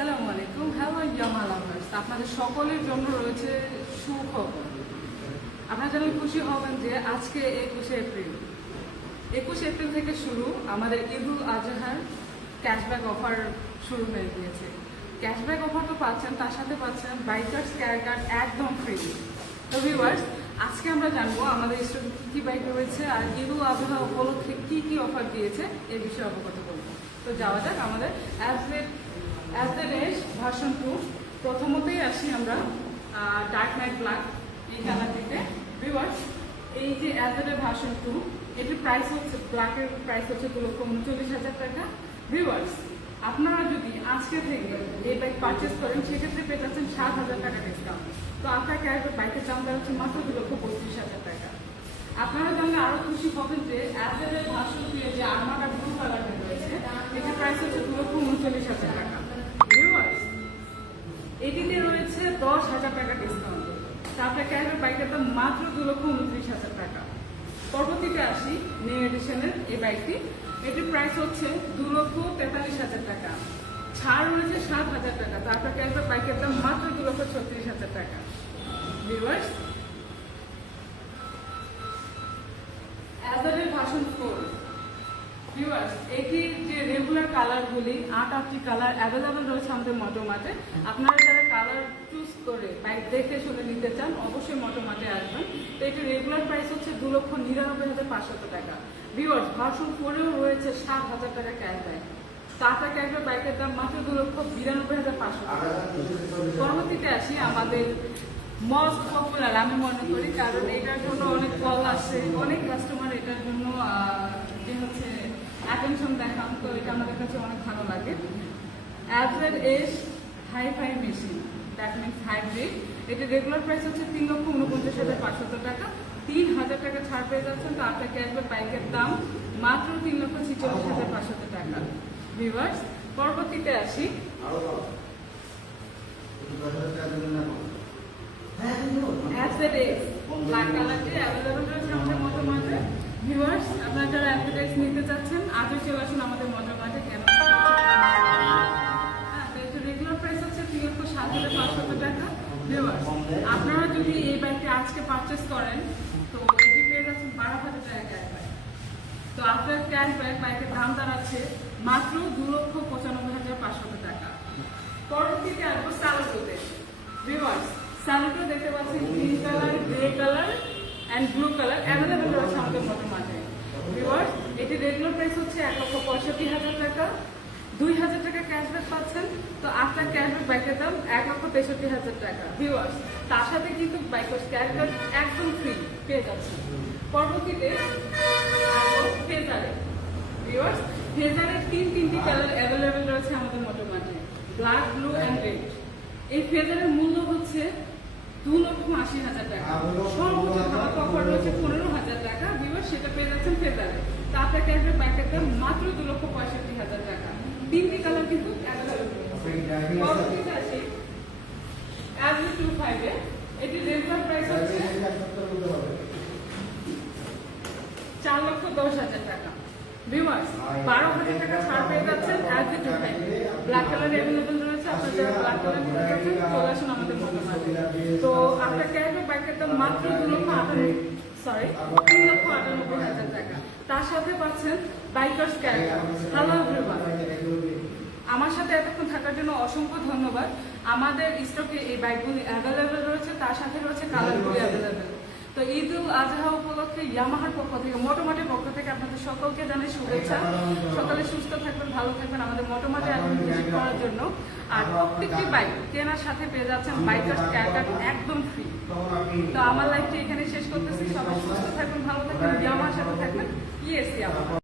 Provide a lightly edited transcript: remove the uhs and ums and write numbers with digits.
আসসালামু আলাইকুম। হ্যালো ইয়ামা লাভার্স, আপনাদের সকলের জন্য রয়েছে সুখবর। আপনারা জানালে খুশি হবেন যে আজকে 21শে এপ্রিল থেকে শুরু আমাদের ঈদুল আজহার ক্যাশব্যাক অফার শুরু হয়ে গিয়েছে। ক্যাশব্যাক অফার তো পাচ্ছেন, তার সাথে পাচ্ছেন বাইকার্স কেয়ার কার্ড একদম ফ্রি। তো ভিউয়ার্স, আজকে আমরা জানবো আমাদের স্টকে কী কী বাইক রয়েছে আর ঈদুল আজহা উপলক্ষে কী কী অফার দিয়েছে এ বিষয়ে অবগত করবো। তো যাওয়া যাক আমাদের অ্যাজ ভার্সন 2। প্রথমতেই আসি আমরা ডার্ক নাইট ব্ল্যাক এই কালারটিতে। ভিউয়ার্স, এই যে ভার্সন 2, এটির প্রাইস হচ্ছে, ব্ল্যাকের প্রাইস হচ্ছে 2,39,000 টাকা। ভিউয়ার্স, আপনারা যদি আজকে থেকে এই বাইক পারচেস করেন সেক্ষেত্রে পেয়ে যাচ্ছেন 7,000 টাকা ডিসকাউন্ট। তো আপনার ক্যারেক্টার বাইকের দাম দাঁড়াচ্ছে মাত্র 2,35,000 টাকা। আপনারা জানলে আরো খুশি হবেন যে ভার্সন 2 যে আর্মাডা ব্লু কালারটি রয়েছে, এটির প্রাইস হচ্ছে 2,39,000 টাকা। ভিউয়ার্স, এটিতে রয়েছে 10,000 টাকা ডিসকাউন্ট। আপনার ক্যারেক্টার বাইকের দাম মাত্র 2,29,000 টাকা। পরবর্তীতে আসি নিউ এডিশনের এই বাইকটি, এটির প্রাইস হচ্ছে 2,43,000 টাকা। ছাড় রয়েছে 7,000 টাকা। তারপর ক্যারেক্টার বাইকের দাম মাত্র 2,36,000 টাকা। Viewers, version 4। ভিউয়ার্স, এটির যে রেগুলার কালারগুলি 8টি কালার অ্যাভেলেবেল রয়েছে আমাদের মোটোমার্টে। আপনারা যারা কালার চুজ করে বাইক দেখে শুনে নিতে চান অবশ্যই মোটোমার্টে আসবেন। তো এটির রেগুলার প্রাইস হচ্ছে 2,99,500 টাকা। ভিউয়ার্স, ভার্সন 4-এও রয়েছে 7,000 টাকা ক্যাশব্যাক। টাটা ক্যাশব্যাক বাইকের দাম মাত্র 2,92,500 টাকা। পরবর্তীতে আসি আমাদের মোস্ট পপুলার, আমি মনে করি, কারণ এটার জন্য অনেক কল আসে, অনেক কাস্টমার এটার জন্য যে হচ্ছে অ্যাটেনশন দেখান। তো এটা আমাদের কাছে অনেক ভালো লাগে। S hi-fi machine, that means hybrid. এটি রেগুলার প্রাইস হচ্ছে 3,49,500 টাকা। 3,000 টাকা ছাড় পেয়ে যাচ্ছেন। তো আপনার ক্যাশব্যাক বাইকের দাম মাত্র 3,46,500 টাকা। ভিউয়ার্স, পরবর্তীতে আসি ব্ল্যাক কালারটি অ্যাভেলেবেল রয়েছে আমাদের মোটোমার্টে। ভিউয়ার্স, আপনারা যারা অ্যাডভার্টাইজ নিতে চাচ্ছেন আজও চলে আসুন আমাদের মোটোমার্টে। কেন রেগুলার প্রাইস হচ্ছে 3,07,500 টাকা। ভিউয়ার্স, আপনারা যদি এই বাইকটি আজকে পারচেস করেন তো এটি পেয়ে যাচ্ছেন 12,000 টাকা ক্যাশব্যাক। তো আপনার ক্যাশব্যাক বাইকের দাম দাঁড়াচ্ছে মাত্র 2,95,500 টাকা। পরবর্তীতে আসবো স্যালোটোতে। ভিউয়ার্স, স্যালোটো দেখতে পাচ্ছেন green colour, grey colour and blue colour available রয়েছে আমাদের মোটোমার্টে। ভিউয়ার্স, এটি রেগুলার প্রাইস হচ্ছে 1,65,000 টাকা। 2,000 টাকা ক্যাশব্যাক পাচ্ছেন। তো আপনার ক্যাশব্যাক বাইকের দাম 1,63,000 টাকা। ভিউয়ার্স, তার সাথে কিন্তু বাইকার্স কেয়ার কার্ড একদম ফ্রি পেয়ে যাচ্ছেন। পরবর্তীতে ফেজারে। ভিউয়ার্স, ফেজারের তিনটি কালার অ্যাভেলেবেল রয়েছে আমাদের মোটোমার্টে, ব্ল্যাক, ব্লু অ্যান্ড রেড। এই ফেজারের মূল্য হচ্ছে 2,80,000 টাকা। সর্বোচ্চ ধামাকা অফার রয়েছে 15,000 টাকা। ভিউয়ার্স, সেটা পেয়ে যাচ্ছেন ফেজারে। তো আপনার ক্যাশব্যাক বাইকের দাম মাত্র 2,65,000 টাকা। তিনটি কালার কিন্তু অ্যাভেলেবেল রয়েছে। পরবর্তীতে আসি F25-এ। এটি রেগুলার প্রাইস হচ্ছে 4,10,000 টাকা। ভিউয়ার্স, 12,000 টাকা ছাড় পেয়ে যাচ্ছেন F25। ব্ল্যাক কালার অ্যাভেলেবেল রয়েছে। আপনারা যারা ব্ল্যাক কালার নিতে চাচ্ছেন চলে আসুন আমাদের মোটোমার্টে। তো আপনার ক্যাশব্যাক বাইকের দাম মাত্র 3,98,000 টাকা। তার সাথে পাচ্ছেন bikers care card. Hello everyone, আমার সাথে এতক্ষণ থাকার জন্য অসংখ্য ধন্যবাদ। আমাদের স্টকে এই বাইকগুলি অ্যাভেলেবেল রয়েছে, তার সাথে রয়েছে কালারগুলি অ্যাভেলেবেল। তো ঈদুল আজহা উপলক্ষে ইয়ামাহার পক্ষ থেকে, মোটোমার্টের পক্ষ থেকে আপনাদের সকলকে জানাই শুভেচ্ছা। সকালে সুস্থ থাকবেন, ভালো থাকবেন আমাদের মোটোমার্টে ভিজিট করার জন্য। আর প্রত্যেকটি বাইক কেনার সাথে পেয়ে যাচ্ছেন বাইকার্স কেয়ার কার্ড একদম ফ্রি। তো আমার লাইফটি এখানে শেষ করতেছি। সবাই সুস্থ থাকবেন, ভালো থাকবেন, ইয়ামাহার সাথে থাকবেন। Yes Yamaha.